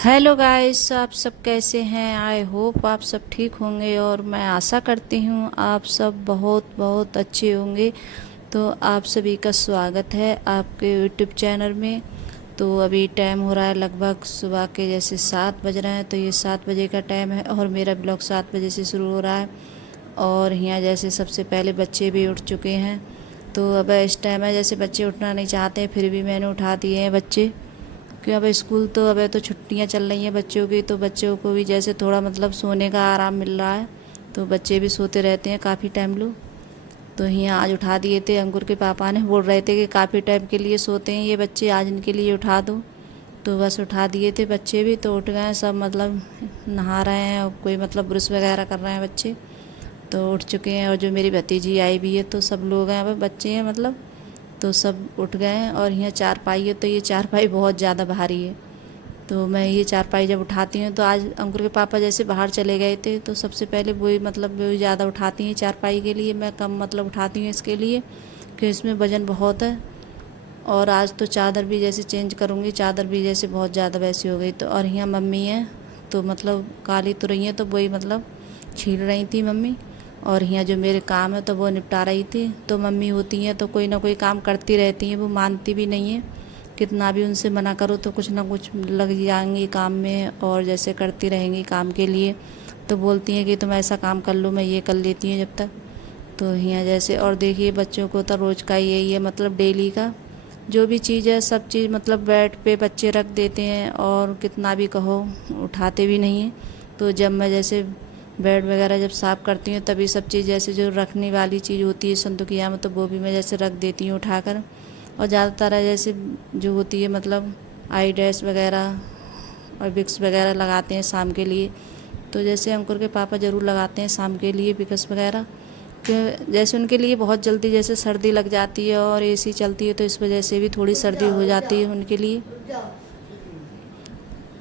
Hello guys, आप सब कैसे हैं। आई होप आप सब ठीक होंगे और मैं आशा करती हूँ आप सब बहुत बहुत अच्छे होंगे। तो आप सभी का स्वागत है आपके यूट्यूब चैनल में। तो अभी टाइम हो रहा है लगभग सुबह के जैसे 7 बज रहे हैं। तो ये 7 बजे का टाइम है और मेरा ब्लॉग 7 बजे से शुरू हो रहा है। और यहाँ जैसे सबसे पहले बच्चे भी उठ चुके हैं। तो अब इस टाइम है जैसे बच्चे उठना नहीं चाहते हैं, फिर भी मैंने उठा दिए हैं बच्चे, कि अब स्कूल तो अब तो छुट्टियां चल रही हैं बच्चों की। तो बच्चों को भी जैसे थोड़ा मतलब सोने का आराम मिल रहा है। तो बच्चे भी सोते रहते हैं काफ़ी टाइम लोग। तो यहाँ आज उठा दिए थे, अंकुर के पापा ने बोल रहे थे कि काफ़ी टाइम के लिए सोते हैं ये बच्चे, आज इनके लिए उठा दो। तो बस उठा दिए थे, बच्चे भी तो उठ गए हैं सब, मतलब नहा रहे हैं और कोई मतलब ब्रश वगैरह कर रहे हैं बच्चे। तो उठ चुके हैं और जो मेरी भतीजी आई भी है तो सब लोग हैं, अब बच्चे हैं मतलब, तो सब उठ गए हैं। और यहाँ चारपाई है तो ये चारपाई बहुत ज़्यादा भारी है। तो मैं ये चारपाई जब उठाती हूँ तो आज अंकुर के पापा जैसे बाहर चले गए थे तो सबसे पहले वही मतलब वही ज़्यादा उठाती हैं चारपाई के लिए। मैं कम मतलब उठाती हूँ इसके लिए कि इसमें वज़न बहुत है। और आज तो चादर भी जैसे चेंज करूँगी, चादर भी जैसे बहुत ज़्यादा वैसी हो गई। तो और यहाँ मम्मी है तो मतलब काली तुरई है तो वही मतलब छील रही थी मम्मी। और यहाँ जो मेरे काम है तो वो निपटा रही थी। तो मम्मी होती हैं तो कोई ना कोई काम करती रहती हैं, वो मानती भी नहीं है। कितना भी उनसे मना करो तो कुछ ना कुछ लग जाएंगी काम में और जैसे करती रहेंगी काम के लिए। तो बोलती हैं कि तुम ऐसा काम कर लो, मैं ये कर लेती हूँ जब तक। तो यहाँ जैसे और देखिए बच्चों को तो रोज़ का यही है, मतलब डेली का जो भी चीज़ है सब चीज़ मतलब बेड पे बच्चे रख देते हैं और कितना भी कहो उठाते भी नहीं हैं। तो जब मैं जैसे बेड वगैरह जब साफ़ करती हूँ तभी सब चीज़ जैसे जो रखने वाली चीज़ होती है संदूकिया में तो वो भी मैं जैसे रख देती हूँ उठाकर। और ज़्यादातर है जैसे जो होती है मतलब आई डैश वगैरह और विक्स वगैरह लगाते हैं शाम के लिए। तो जैसे अंकुर के पापा ज़रूर लगाते हैं शाम के लिए विक्स वगैरह, कि जैसे उनके लिए बहुत जल्दी जैसे सर्दी लग जाती है और एसी चलती है तो इस वजह से भी थोड़ी सर्दी हो जाती है उनके लिए।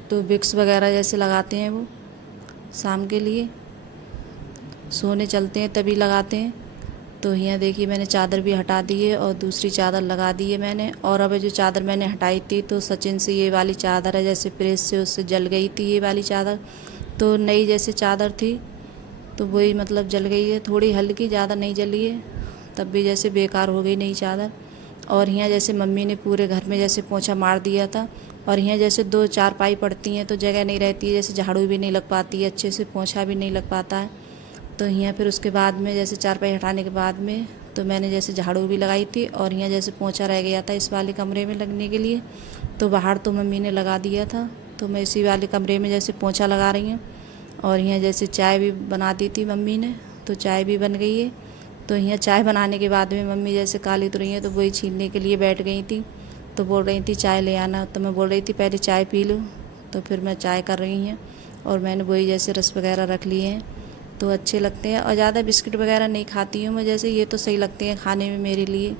तो विक्स वगैरह जैसे लगाते हैं वो शाम के लिए, सोने चलते हैं तभी लगाते हैं। तो यहाँ देखिए मैंने चादर भी हटा दी है और दूसरी चादर लगा दी है मैंने। और अब जो चादर मैंने हटाई थी तो सचिन से ये वाली चादर है जैसे प्रेस से उससे जल गई थी ये वाली चादर। तो नई जैसे चादर थी तो वही मतलब जल गई है, थोड़ी हल्की, ज़्यादा नहीं जली है, तब भी जैसे बेकार हो गई नई चादर। और यहाँ जैसे मम्मी ने पूरे घर में जैसे पोंछा मार दिया था। और यहाँ जैसे 2 चारपाई पड़ती हैं तो जगह नहीं रहती है, जैसे झाड़ू भी नहीं लग पाती है अच्छे से, पोंछा भी नहीं लग पाता है। तो यहाँ फिर उसके बाद में जैसे चारपाई हटाने के बाद में तो मैंने जैसे झाड़ू भी लगाई थी। और यहाँ जैसे पोंछा रह गया था इस वाले कमरे में लगने के लिए तो बाहर तो मम्मी ने लगा दिया था, तो मैं इसी वाले कमरे में जैसे पोंछा लगा रही हूँ। और यहाँ जैसे चाय भी बना दी थी मम्मी ने तो चाय भी बन गई है। तो यहाँ चाय बनाने के बाद में मम्मी जैसे काली तुरई है तो वही छीलने के लिए बैठ गई थी। तो बोल रही थी चाय ले आना, तो मैं बोल रही थी पहले चाय पी लो। तो फिर मैं चाय कर रही हूँ और मैंने वही जैसे रस वगैरह रख लिए हैं तो अच्छे लगते हैं। और ज़्यादा बिस्किट वगैरह नहीं खाती हूँ मैं, जैसे ये तो सही लगते हैं खाने में मेरे लिए।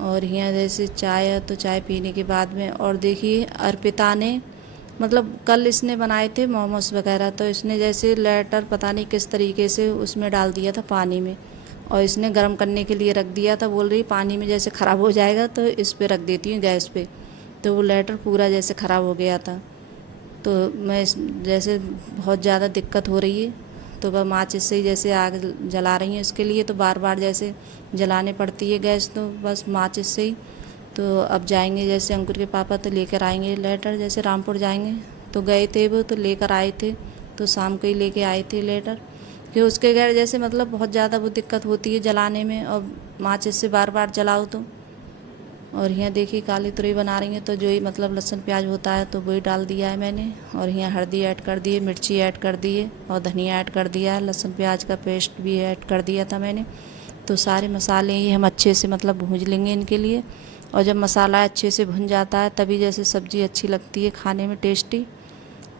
और यहाँ जैसे चाय है तो चाय पीने के बाद में और देखिए अर्पिता ने मतलब कल इसने बनाए थे मोमोज वगैरह, तो इसने जैसे लेटर पता नहीं किस तरीके से उसमें डाल दिया था पानी में और इसने गर्म करने के लिए रख दिया था। बोल रही पानी में जैसे ख़राब हो जाएगा तो इस पे रख देती हूँ गैस पे। तो वो लेटर पूरा जैसे ख़राब हो गया था। तो मैं जैसे बहुत ज़्यादा दिक्कत हो रही है तो वह माचिस से ही जैसे आग जला रही हैं इसके लिए, तो बार बार जैसे जलाने पड़ती है गैस, तो बस माचिस से ही। तो अब जाएंगे जैसे अंकुर के पापा तो लेकर आएंगे लेटर, जैसे रामपुर जाएंगे तो गए थे वो तो लेकर आए थे, तो शाम को ही लेके आए थे लेटर। कि उसके गैर जैसे मतलब बहुत ज़्यादा वो दिक्कत होती है जलाने में और माचिस से बार बार जलाओ तो। और यहाँ देखिए काली तुरई बना रही हैं तो जो ही मतलब लहसुन प्याज होता है तो वही डाल दिया है मैंने। और यहाँ हल्दी ऐड कर दी है, मिर्ची ऐड कर दी है और धनिया ऐड कर दिया है, लहसुन प्याज का पेस्ट भी ऐड कर दिया था मैंने। तो सारे मसाले ये हम अच्छे से मतलब भूंज लेंगे इनके लिए। और जब मसाला अच्छे से भुन जाता है तभी जैसे सब्ज़ी अच्छी लगती है खाने में टेस्टी।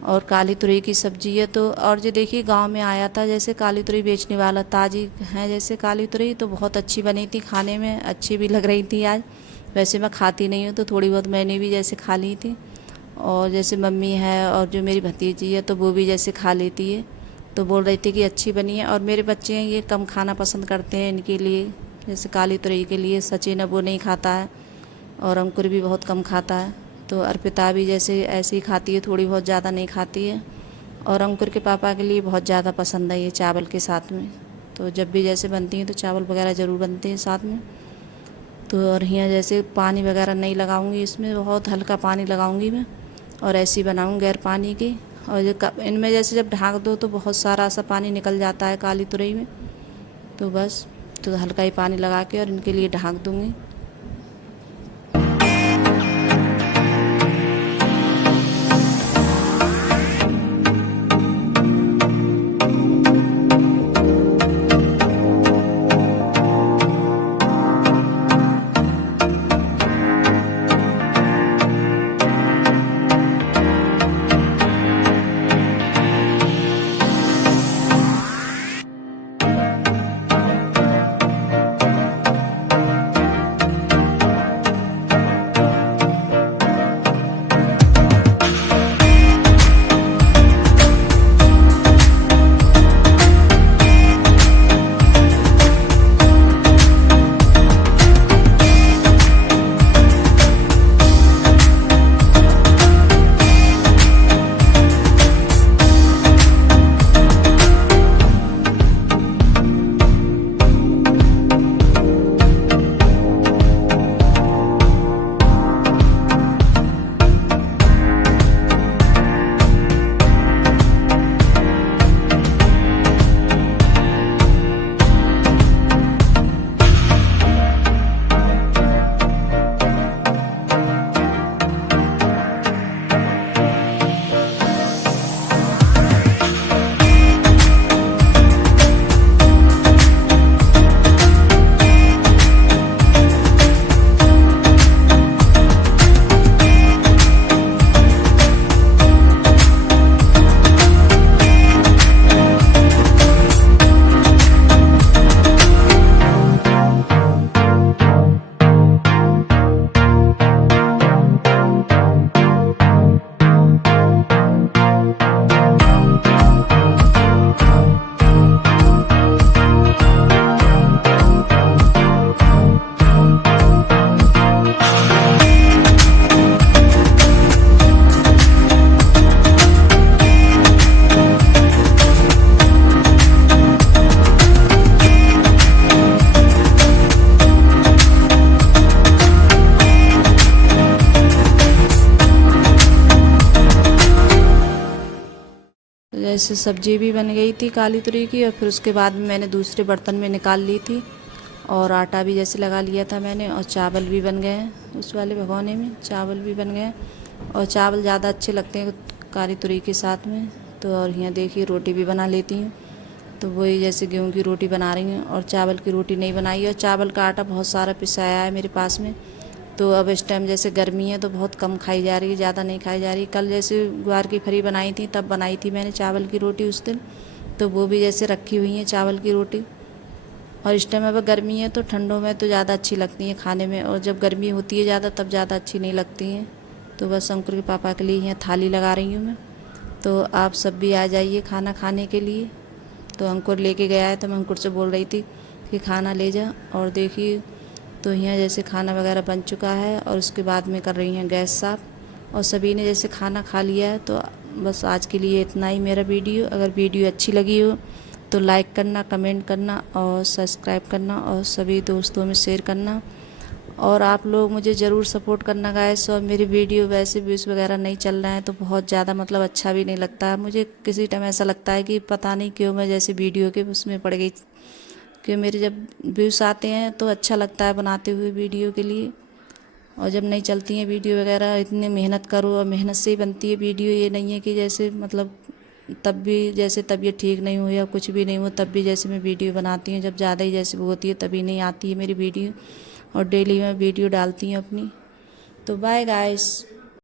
और काली तुरई की सब्ज़ी है तो, और जो देखिए गांव में आया था जैसे काली तुरई बेचने वाला, ताज़ी है जैसे काली तुरई, तो बहुत अच्छी बनी थी, खाने में अच्छी भी लग रही थी आज। वैसे मैं खाती नहीं हूँ तो थोड़ी बहुत मैंने भी जैसे खा ली थी। और जैसे मम्मी है और जो मेरी भतीजी है तो वो भी जैसे खा लेती है, तो बोल रही थी कि अच्छी बनी है। और मेरे बच्चे हैं ये कम खाना पसंद करते हैं, इनके लिए जैसे काली तुरई के लिए सचिन है वो नहीं खाता है और अंकुर भी बहुत कम खाता है। तो अर्पिता भी जैसे ऐसे ही खाती है, थोड़ी बहुत, ज़्यादा नहीं खाती है। और अंकुर के पापा के लिए बहुत ज़्यादा पसंद है ये चावल के साथ में। तो जब भी जैसे बनती हैं तो चावल वगैरह ज़रूर बनते हैं साथ में। तो और यहाँ जैसे पानी वगैरह नहीं लगाऊंगी, इसमें बहुत हल्का पानी लगाऊंगी मैं, और ऐसे ही बनाऊंगी गैर पानी की। और इनमें जैसे जब ढाक दो तो बहुत सारा सा पानी निकल जाता है काली तुरई में, तो बस तो हल्का ही पानी लगा के और इनके लिए ढाक दूंगी। जैसे सब्जी भी बन गई थी काली तुरई की, और फिर उसके बाद में मैंने दूसरे बर्तन में निकाल ली थी, और आटा भी जैसे लगा लिया था मैंने, और चावल भी बन गए हैं उस वाले भगोने में, चावल भी बन गए। और चावल ज़्यादा अच्छे लगते हैं काली तुरई के साथ में। तो और यहाँ देखिए रोटी भी बना लेती हूँ। तो वही जैसे गेहूँ की रोटी बना रही हूँ, और चावल की रोटी नहीं बनाई। और चावल का आटा बहुत सारा पिसाया है मेरे पास में, तो अब इस टाइम जैसे गर्मी है तो बहुत कम खाई जा रही है, ज़्यादा नहीं खाई जा रही। कल जैसे ग्वार की फली बनाई थी तब बनाई थी मैंने चावल की रोटी उस दिन, तो वो भी जैसे रखी हुई है चावल की रोटी। और इस टाइम अब गर्मी है तो ठंडों में तो ज़्यादा अच्छी लगती हैं खाने में, और जब गर्मी होती है ज़्यादा तब ज़्यादा अच्छी नहीं लगती हैं। तो बस अंकुर के पापा के लिए यहाँ थाली लगा रही हूँ मैं। तो आप सब भी आ जाइए खाना खाने के लिए। तो अंकुर लेके गया है, तो मैं अंकुर से बोल रही थी कि खाना ले जा। और देखिए तो यहाँ जैसे खाना वगैरह बन चुका है, और उसके बाद में कर रही हैं गैस साफ़, और सभी ने जैसे खाना खा लिया है। तो बस आज के लिए इतना ही मेरा वीडियो। अगर वीडियो अच्छी लगी हो तो लाइक करना, कमेंट करना और सब्सक्राइब करना, और सभी दोस्तों में शेयर करना। और आप लोग मुझे ज़रूर सपोर्ट करना गाइस। और मेरी वीडियो वैसे व्यूज़ वगैरह नहीं चल रहे हैं तो बहुत ज़्यादा मतलब अच्छा भी नहीं लगता है मुझे। किसी टाइम ऐसा लगता है कि पता नहीं क्यों मैं जैसे वीडियो के उसमें पड़ गई, कि मेरे जब व्यूज़ आते हैं तो अच्छा लगता है बनाते हुए वीडियो के लिए। और जब नहीं चलती हैं वीडियो वगैरह, इतनी मेहनत करो और मेहनत से ही बनती है वीडियो। ये नहीं है कि जैसे मतलब तब भी जैसे तबीयत ठीक नहीं हो या कुछ भी नहीं हो तब भी जैसे मैं वीडियो बनाती हूँ। जब ज़्यादा ही जैसे वो होती है तभी नहीं आती है मेरी वीडियो। और डेली मैं वीडियो डालती हूँ अपनी। तो बाय गाइस।